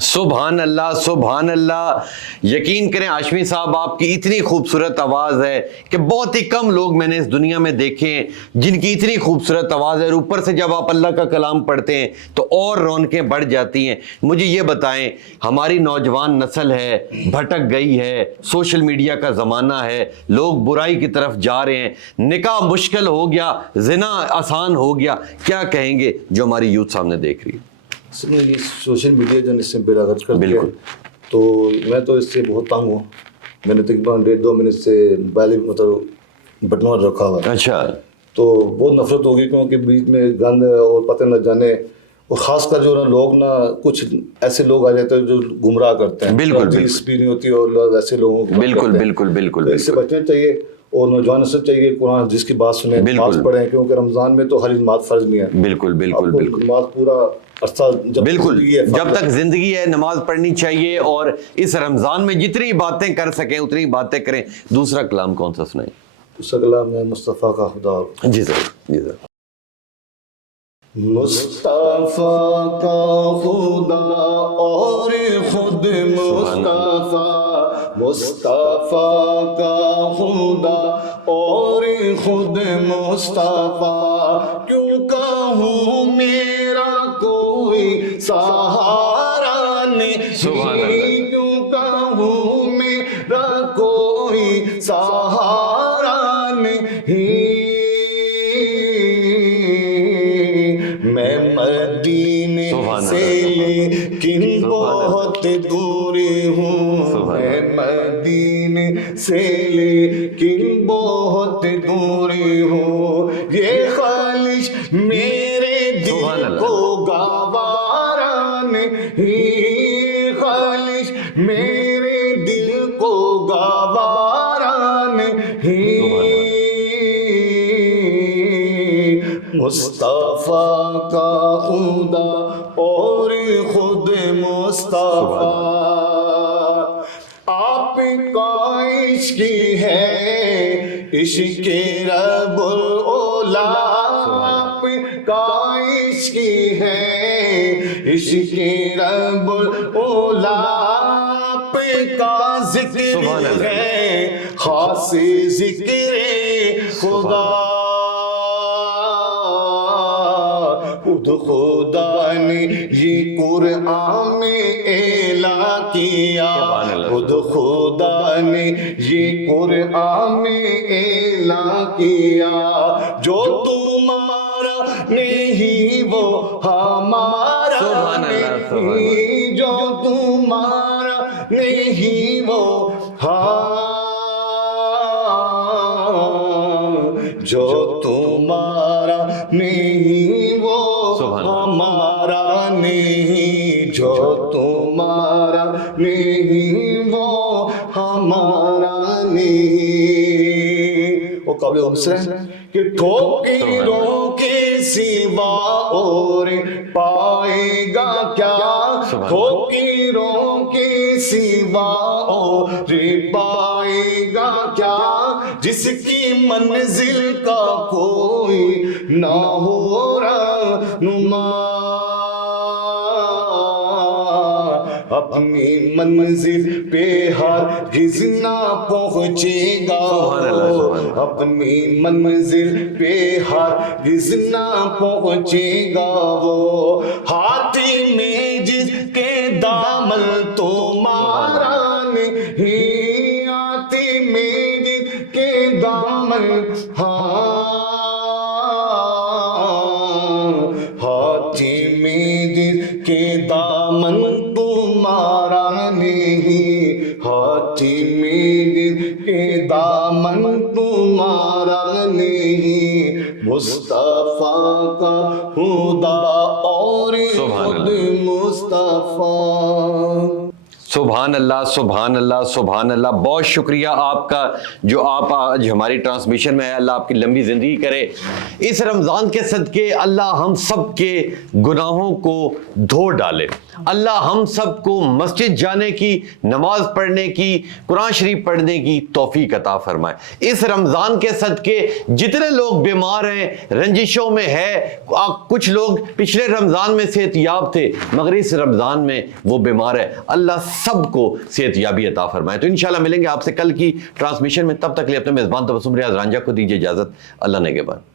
سبحان اللہ سبحان اللہ. یقین کریں ہاشمی صاحب آپ کی اتنی خوبصورت آواز ہے کہ بہت ہی کم لوگ میں نے اس دنیا میں دیکھے ہیں جن کی اتنی خوبصورت آواز ہے, اور اوپر سے جب آپ اللہ کا کلام پڑھتے ہیں تو اور رونقیں بڑھ جاتی ہیں. مجھے یہ بتائیں, ہماری نوجوان نسل ہے بھٹک گئی ہے, سوشل میڈیا کا زمانہ ہے, لوگ برائی کی طرف جا رہے ہیں, نکاح مشکل ہو گیا, زنا آسان ہو گیا, کیا کہیں گے جو ہماری یوتھ سامنے دیکھ رہی ہے؟ یہ سوشل میڈیا جو اس سے بیراغت کر دیا, تو میں تو اس سے بہت تنگ ہوں. میں نے تقریباً 1.5-2 منٹ سے موبائل مطلب بٹن رکھا ہوا ہے. اچھا, تو بہت نفرت ہوگی کیونکہ بیچ میں گند اور پتہ نہ جانے, اور خاص کر جو نا لوگ نا کچھ ایسے لوگ آ جاتے ہیں جو گمراہ کرتے ہیں. بالکل بھی نہیں ہوتی اور لوگ ایسے لوگوں کو بالکل بالکل بالکل اس سے بچنا چاہیے. اور نوجوان سے چاہیے قرآن جس کی بات سنیں, نماز پڑھیں, کیونکہ رمضان میں تو ہر نماز فرض نہیں ہے. بالکل بالکل بالکل نماز پورا عرصہ بالکل جب تک زندگی ہے نماز پڑھنی چاہیے, اور اس رمضان میں جتنی باتیں کر سکیں اتنی باتیں کریں. دوسرا کلام کون سا سنائیں؟ دوسرا کلام ہے مصطفیٰ کا خدا. جی سر, جی سر. مصطفیٰ کا خدا اور خود مصطفیٰ, مصطفیٰ کا خدا اور خود مصطفیٰ, کیوں کہوں میرا کوئی سہارا نہیں, کیوں کہوں میرا کوئی سہارا نہیں. میں مدینے سے لیکن بہت دوری ہوں, میں مدینے سے لیکن بہت دوری ہوں. یہ خواہش میرے دل کو گوارا نہیں, خواہش میرے دل کو گوارا نہیں. مصطفیٰ کا خدا اور خود مصطفیٰ, آپ کا عشق ہے عشق رب الاولا, آپ کا عشق ہے عشق رب الاولا, آپ کا ذکر ہے خاص ذکر خدا. خود خدا نے یہ قرآن میں اعلان کیا, خود خدا نے یہ قرآن میں اعلان کیا, جو تمہارا نہیں وہ ہمارا نہیں, جو تمہارا نہیں وہ جو تمہارا نہیں وہ ہمارا نہیں, جو تمہارا نہیں وہ ہمارا نہیں. وہ قابل عمر ہے کہ ٹھوکروں کے سوا اور پائے گا کیا, ٹھوکروں کے سوا اور پائے گا کیا, جس کی منزل کا کوئی نہ ہو رہنما, اپنی منزل پہ ہرگز نہ پہنچے گا, اپنی منزل پہ ہرگز نہ پہنچے گا. وہ ہاتھی میں جس کے دامن تمہارا نہیں, ہاتھی میں جس کے دامن, ہاتھی میں جس کے دامن تمہارا نہیں, ہاتھی میں جس کے دامن تمہارا نہیں. مصطفیٰ کا خدا اور خود مصطفیٰ. سبحان اللہ سبحان اللہ سبحان اللہ. بہت شکریہ آپ کا جو آپ آج ہماری ٹرانسمیشن میں ہے. اللہ آپ کی لمبی زندگی کرے. اس رمضان کے صدقے اللہ ہم سب کے گناہوں کو دھو ڈالے. اللہ ہم سب کو مسجد جانے کی، نماز پڑھنے کی، قرآن شریف پڑھنے کی توفیق عطا فرمائے۔ اس رمضان کے صدقے جتنے لوگ بیمار ہیں، رنجشوں میں ہے، کچھ لوگ پچھلے رمضان میں صحت یاب تھے مگر اس رمضان میں وہ بیمار ہے، اللہ سب کو صحت یابی عطا فرمائے۔ تو انشاءاللہ ملیں گے آپ سے کل کی ٹرانسمیشن میں، تب تک لیے اپنے میزبان تبسم ریاض رانجھا کو دیجیے اجازت، اللہ نگہبان۔